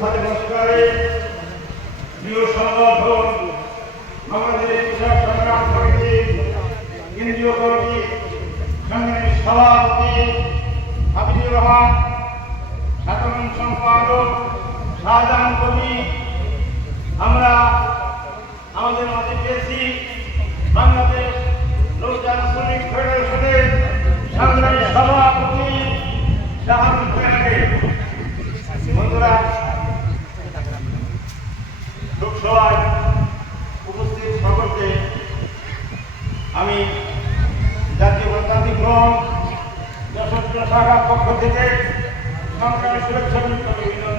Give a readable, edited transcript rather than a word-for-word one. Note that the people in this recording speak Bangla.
সাথে নমস্কারে প্রিয় সংগঠন আমাদের কৃষক সংগ্রাম সমিতি কেন্দ্রীয় কমিটি সংগ্রামী সভাপতি হাবিবুর রহমান, সাধারণ সম্পাদক শাহজাহান কবি, আমরা আমাদের মাঝে পেয়েছি বাংলাদেশ নৌযান শ্রমিক ফেডারেশনের সংগ্রামী সভাপতি শাহাবুল খানকে। বন্ধুরা, লোকসভায় উপস্থিত সকলকে আমি জাতীয় গণতান্ত্রিক ফ্রন্ট যশোর শাখার পক্ষ থেকে সংগ্রামী শুভেচ্ছা অভিনন্দন